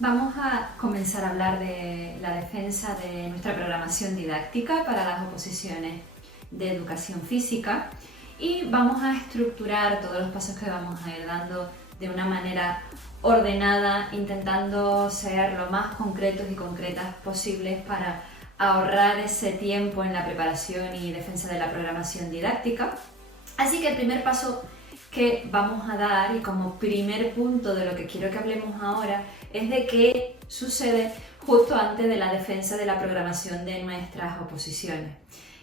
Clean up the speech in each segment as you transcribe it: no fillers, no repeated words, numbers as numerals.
Vamos a comenzar a hablar de la defensa de nuestra programación didáctica para las oposiciones de educación física y vamos a estructurar todos los pasos que vamos a ir dando de una manera ordenada, intentando ser lo más concretos y concretas posibles para ahorrar ese tiempo en la preparación y defensa de la programación didáctica. Así que el primer paso que vamos a dar, y como primer punto de lo que quiero que hablemos ahora, es de qué sucede justo antes de la defensa de la programación de nuestras oposiciones.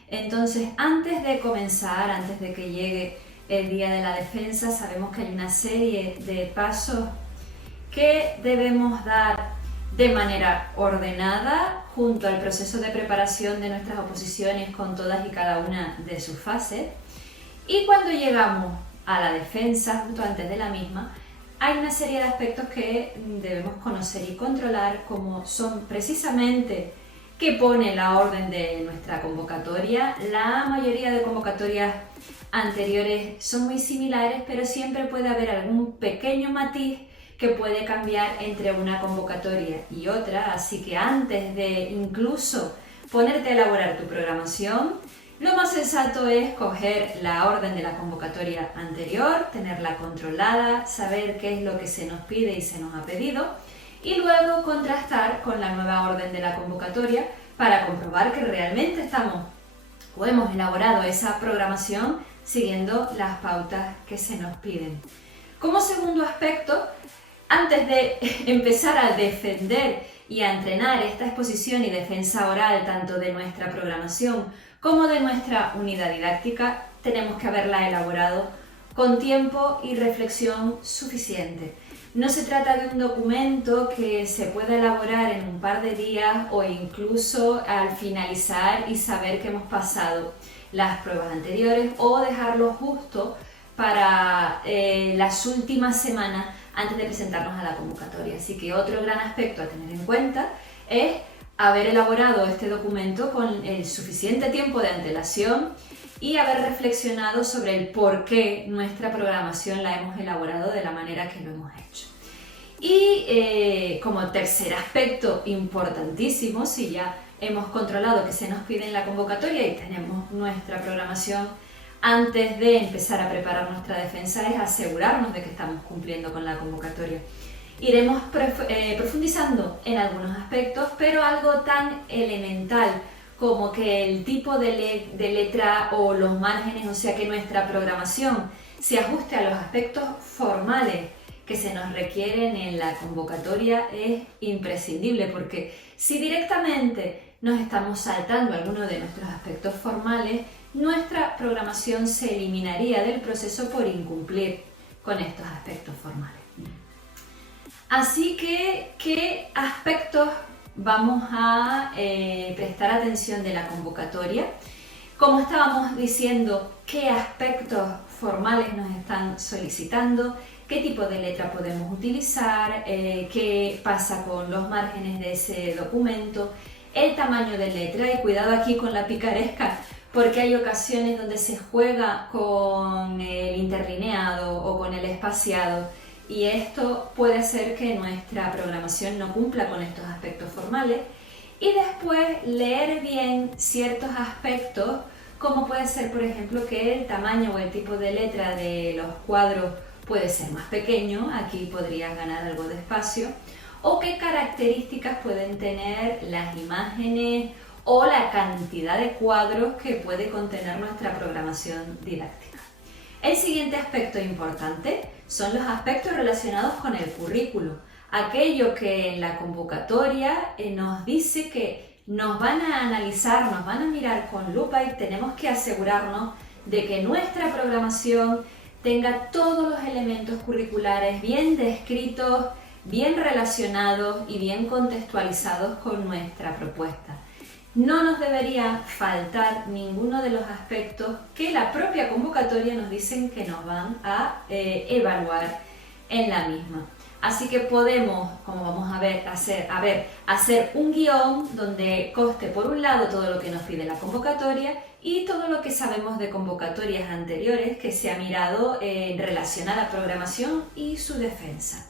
Entonces, antes de comenzar, antes de que llegue el día de la defensa, sabemos que hay una serie de pasos que debemos dar de manera ordenada junto al proceso de preparación de nuestras oposiciones con todas y cada una de sus fases. Y cuando llegamos a la defensa, justo antes de la misma, hay una serie de aspectos que debemos conocer y controlar, como son precisamente qué pone la orden de nuestra convocatoria. La mayoría de convocatorias anteriores son muy similares, pero siempre puede haber algún pequeño matiz que puede cambiar entre una convocatoria y otra, así que antes de incluso ponerte a elaborar tu programación, lo más sensato es coger la orden de la convocatoria anterior, tenerla controlada, saber qué es lo que se nos pide y se nos ha pedido y luego contrastar con la nueva orden de la convocatoria para comprobar que realmente estamos o hemos elaborado esa programación siguiendo las pautas que se nos piden. Como segundo aspecto, antes de empezar a defender y a entrenar esta exposición y defensa oral tanto de nuestra programación como de nuestra unidad didáctica, tenemos que haberla elaborado con tiempo y reflexión suficiente. No se trata de un documento que se pueda elaborar en un par de días o incluso al finalizar y saber que hemos pasado las pruebas anteriores o dejarlo justo para las últimas semanas antes de presentarnos a la convocatoria. Así que otro gran aspecto a tener en cuenta es haber elaborado este documento con el suficiente tiempo de antelación y haber reflexionado sobre el por qué nuestra programación la hemos elaborado de la manera que lo hemos hecho. Y como tercer aspecto importantísimo, si ya hemos controlado que se nos pide en la convocatoria y tenemos nuestra programación antes de empezar a preparar nuestra defensa, es asegurarnos de que estamos cumpliendo con la convocatoria. Iremos profundizando en algunos aspectos, pero algo tan elemental como que el tipo de letra o los márgenes, o sea que nuestra programación se ajuste a los aspectos formales que se nos requieren en la convocatoria es imprescindible, porque si directamente nos estamos saltando alguno de nuestros aspectos formales, nuestra programación se eliminaría del proceso por incumplir con estos aspectos formales. Así que, ¿qué aspectos vamos a prestar atención de la convocatoria? Como estábamos diciendo, ¿qué aspectos formales nos están solicitando? ¿Qué tipo de letra podemos utilizar? ¿Qué pasa con los márgenes de ese documento? El tamaño de letra, y cuidado aquí con la picaresca, porque hay ocasiones donde se juega con el interlineado o con el espaciado y esto puede hacer que nuestra programación no cumpla con estos aspectos formales. Y después leer bien ciertos aspectos, como puede ser, por ejemplo, que el tamaño o el tipo de letra de los cuadros puede ser más pequeño, aquí podrías ganar algo de espacio, o qué características pueden tener las imágenes o la cantidad de cuadros que puede contener nuestra programación didáctica. El siguiente aspecto importante son los aspectos relacionados con el currículo, aquello que en la convocatoria nos dice que nos van a analizar, nos van a mirar con lupa y tenemos que asegurarnos de que nuestra programación tenga todos los elementos curriculares bien descritos, bien relacionados y bien contextualizados con nuestra propuesta. No nos debería faltar ninguno de los aspectos que la propia convocatoria nos dicen que nos van a evaluar en la misma. Así que podemos, como vamos a ver, hacer un guión donde conste por un lado todo lo que nos pide la convocatoria y todo lo que sabemos de convocatorias anteriores que se ha mirado en relación a la programación y su defensa.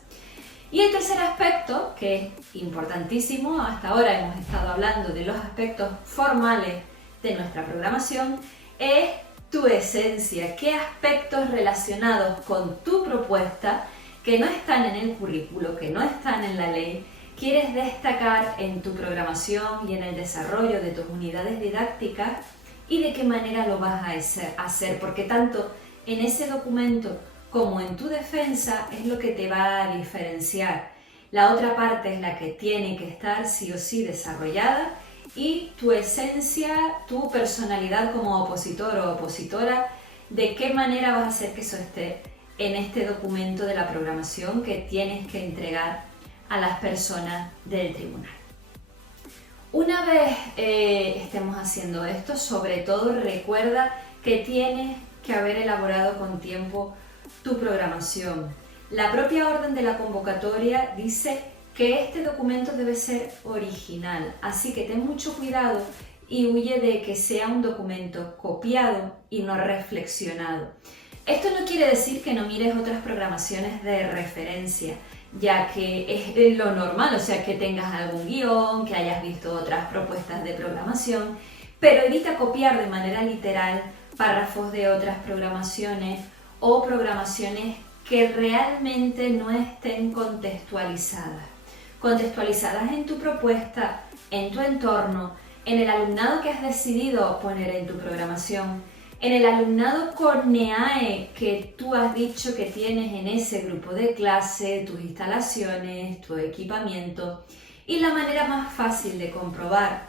Y el tercer aspecto, que es importantísimo, hasta ahora hemos estado hablando de los aspectos formales de nuestra programación, es tu esencia, qué aspectos relacionados con tu propuesta que no están en el currículo, que no están en la ley, quieres destacar en tu programación y en el desarrollo de tus unidades didácticas y de qué manera lo vas a hacer, porque tanto en ese documento como en tu defensa es lo que te va a diferenciar. La otra parte es la que tiene que estar sí o sí desarrollada y tu esencia, tu personalidad como opositor o opositora, de qué manera vas a hacer que eso esté en este documento de la programación que tienes que entregar a las personas del tribunal. Una vez estemos haciendo esto, sobre todo recuerda que tienes que haber elaborado con tiempo tu programación. La propia orden de la convocatoria dice que este documento debe ser original, así que ten mucho cuidado y huye de que sea un documento copiado y no reflexionado. Esto no quiere decir que no mires otras programaciones de referencia, ya que es lo normal, o sea, que tengas algún guión, que hayas visto otras propuestas de programación, pero evita copiar de manera literal párrafos de otras programaciones o programaciones que realmente no estén contextualizadas. Contextualizadas en tu propuesta, en tu entorno, en el alumnado que has decidido poner en tu programación, en el alumnado con NEAE que tú has dicho que tienes en ese grupo de clase, tus instalaciones, tu equipamiento. Y la manera más fácil de comprobar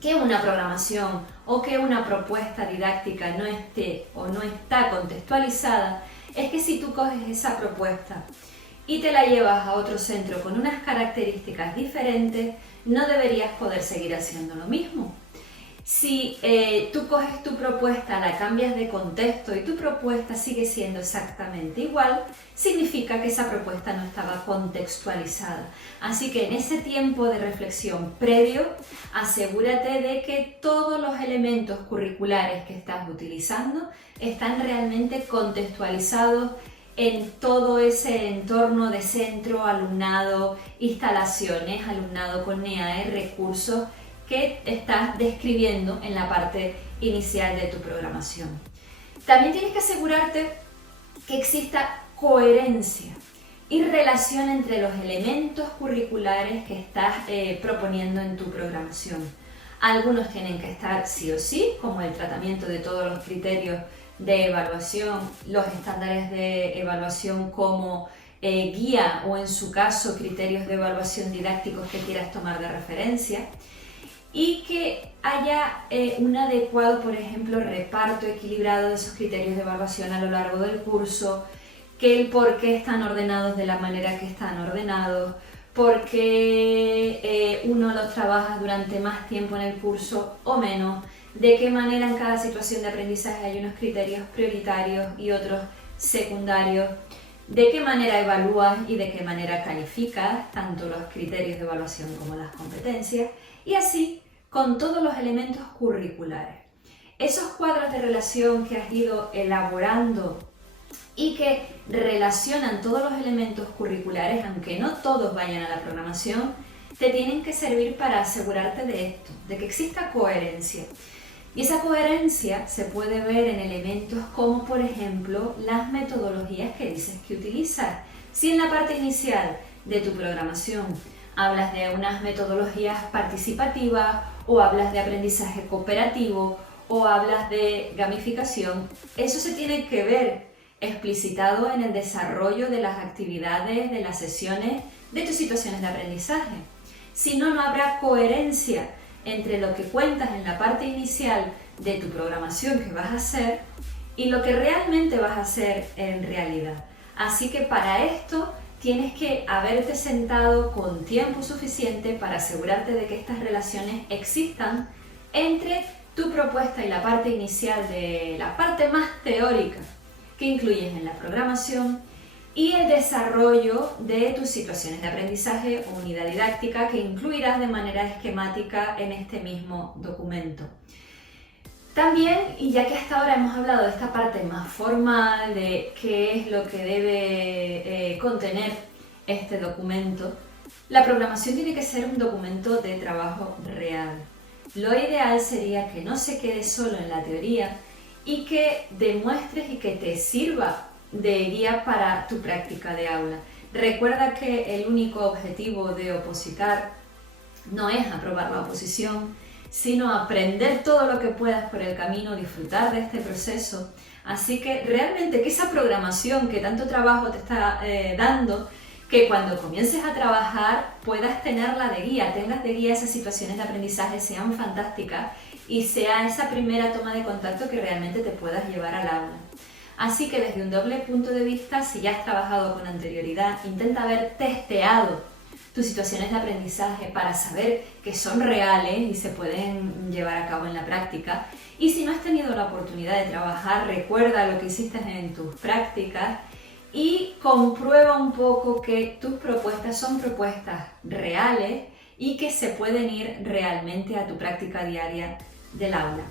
que una programación o que una propuesta didáctica no esté o no está contextualizada es que si tú coges esa propuesta y te la llevas a otro centro con unas características diferentes, no deberías poder seguir haciendo lo mismo. Si tú coges tu propuesta, la cambias de contexto y tu propuesta sigue siendo exactamente igual, significa que esa propuesta no estaba contextualizada. Así que en ese tiempo de reflexión previo, asegúrate de que todos los elementos curriculares que estás utilizando están realmente contextualizados en todo ese entorno de centro, alumnado, instalaciones, alumnado con NEAE, recursos que estás describiendo en la parte inicial de tu programación. También tienes que asegurarte que exista coherencia y relación entre los elementos curriculares que estás proponiendo en tu programación. Algunos tienen que estar sí o sí, como el tratamiento de todos los criterios de evaluación, los estándares de evaluación como guía o en su caso criterios de evaluación didácticos que quieras tomar de referencia. Y que haya un adecuado, por ejemplo, reparto equilibrado de esos criterios de evaluación a lo largo del curso, que el por qué están ordenados de la manera que están ordenados, por qué uno los trabaja durante más tiempo en el curso o menos, de qué manera en cada situación de aprendizaje hay unos criterios prioritarios y otros secundarios, de qué manera evalúas y de qué manera calificas tanto los criterios de evaluación como las competencias, y así con todos los elementos curriculares. Esos cuadros de relación que has ido elaborando y que relacionan todos los elementos curriculares, aunque no todos vayan a la programación, te tienen que servir para asegurarte de esto, de que exista coherencia. Y esa coherencia se puede ver en elementos como, por ejemplo, las metodologías que dices que utilizas. Si en la parte inicial de tu programación hablas de unas metodologías participativas o hablas de aprendizaje cooperativo o hablas de gamificación, eso se tiene que ver explicitado en el desarrollo de las actividades, de las sesiones, de tus situaciones de aprendizaje. Si no, no habrá coherencia entre lo que cuentas en la parte inicial de tu programación que vas a hacer y lo que realmente vas a hacer en realidad. Así que para esto tienes que haberte sentado con tiempo suficiente para asegurarte de que estas relaciones existan entre tu propuesta y la parte inicial de la parte más teórica que incluyes en la programación y el desarrollo de tus situaciones de aprendizaje o unidad didáctica que incluirás de manera esquemática en este mismo documento. También, y ya que hasta ahora hemos hablado de esta parte más formal, de qué es lo que debe contener este documento, la programación tiene que ser un documento de trabajo real. Lo ideal sería que no se quede solo en la teoría y que demuestres y que te sirva de guía para tu práctica de aula. Recuerda que el único objetivo de opositar no es aprobar la oposición, sino aprender todo lo que puedas por el camino, disfrutar de este proceso. Así que realmente que esa programación que tanto trabajo te está dando, que cuando comiences a trabajar puedas tenerla de guía, tengas de guía esas situaciones de aprendizaje, sean fantásticas y sea esa primera toma de contacto que realmente te puedas llevar al aula. Así que desde un doble punto de vista, si ya has trabajado con anterioridad, intenta haber testeado tus situaciones de aprendizaje para saber que son reales y se pueden llevar a cabo en la práctica. Y si no has tenido la oportunidad de trabajar, recuerda lo que hiciste en tus prácticas y comprueba un poco que tus propuestas son propuestas reales y que se pueden ir realmente a tu práctica diaria del aula.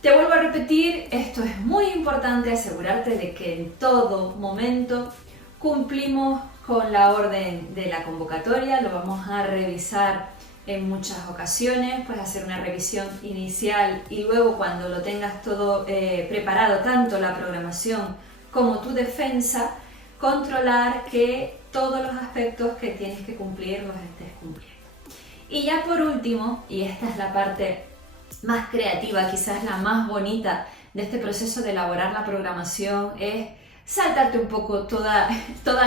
Te vuelvo a repetir, esto es muy importante, asegurarte de que en todo momento cumplimos con la orden de la convocatoria, lo vamos a revisar en muchas ocasiones, pues hacer una revisión inicial y luego cuando lo tengas todo preparado, tanto la programación como tu defensa, controlar que todos los aspectos que tienes que cumplir los estés cumpliendo. Y ya por último, y esta es la parte más creativa, quizás la más bonita de este proceso de elaborar la programación, es saltarte un poco toda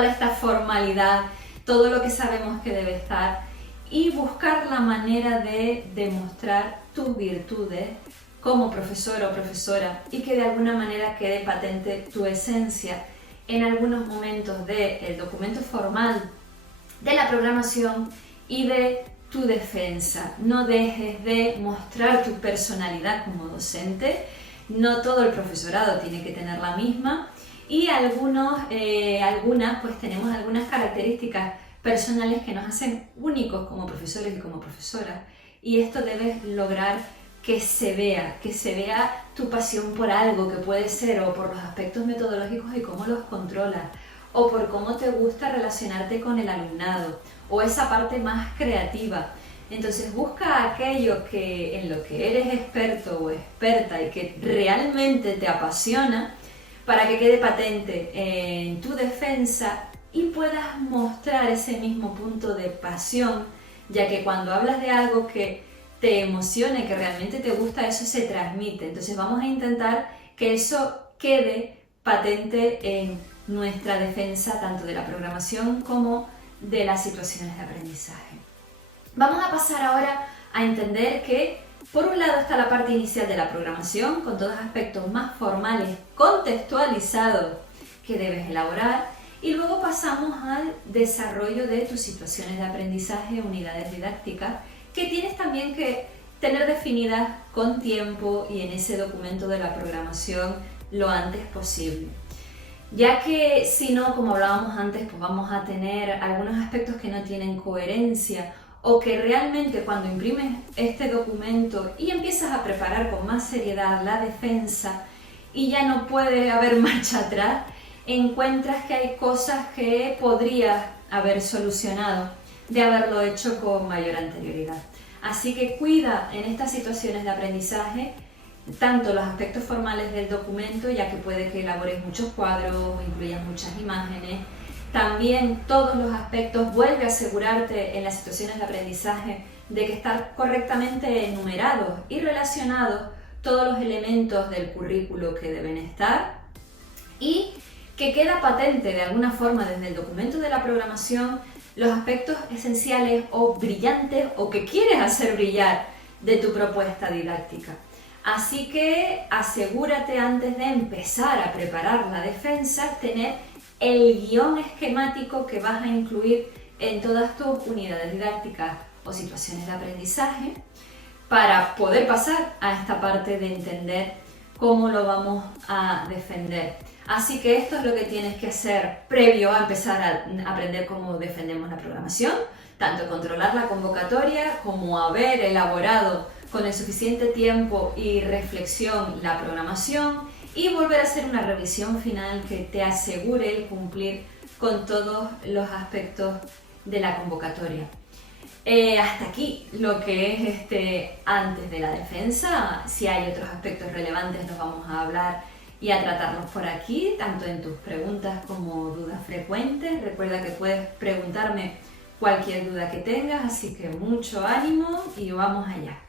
esta formalidad, todo lo que sabemos que debe estar y buscar la manera de demostrar tus virtudes como profesor o profesora y que de alguna manera quede patente tu esencia en algunos momentos del documento formal de la programación y de tu defensa. No dejes de mostrar tu personalidad como docente, no todo el profesorado tiene que tener la misma y pues tenemos algunas características personales que nos hacen únicos como profesores y como profesoras y esto debes lograr que se vea tu pasión por algo que puede ser o por los aspectos metodológicos y cómo los controlas o por cómo te gusta relacionarte con el alumnado o esa parte más creativa. Entonces busca aquello en lo que eres experto o experta y que realmente te apasiona para que quede patente en tu defensa y puedas mostrar ese mismo punto de pasión, ya que cuando hablas de algo que te emocione, que realmente te gusta, eso se transmite. Entonces vamos a intentar que eso quede patente en nuestra defensa, tanto de la programación como de las situaciones de aprendizaje. Vamos a pasar ahora a entender que por un lado está la parte inicial de la programación, con todos los aspectos más formales, contextualizados que debes elaborar, y luego pasamos al desarrollo de tus situaciones de aprendizaje, unidades didácticas, que tienes también que tener definidas con tiempo y en ese documento de la programación lo antes posible. Ya que si no, como hablábamos antes, pues vamos a tener algunos aspectos que no tienen coherencia o que realmente cuando imprimes este documento y empiezas a preparar con más seriedad la defensa y ya no puede haber marcha atrás, encuentras que hay cosas que podrías haber solucionado de haberlo hecho con mayor anterioridad. Así que cuida en estas situaciones de aprendizaje tanto los aspectos formales del documento, ya que puede que elabores muchos cuadros o incluyas muchas imágenes. También todos los aspectos, vuelve a asegurarte en las situaciones de aprendizaje de que están correctamente enumerados y relacionados todos los elementos del currículo que deben estar y que queda patente de alguna forma desde el documento de la programación los aspectos esenciales o brillantes o que quieres hacer brillar de tu propuesta didáctica. Así que asegúrate antes de empezar a preparar la defensa, tener el guión esquemático que vas a incluir en todas tus unidades didácticas o situaciones de aprendizaje para poder pasar a esta parte de entender cómo lo vamos a defender. Así que esto es lo que tienes que hacer previo a empezar a aprender cómo defendemos la programación, tanto controlar la convocatoria como haber elaborado con el suficiente tiempo y reflexión la programación y volver a hacer una revisión final que te asegure el cumplir con todos los aspectos de la convocatoria. Hasta aquí lo que es antes de la defensa. Si hay otros aspectos relevantes los vamos a hablar y a tratarlos por aquí, tanto en tus preguntas como dudas frecuentes. Recuerda que puedes preguntarme cualquier duda que tengas, así que mucho ánimo y vamos allá.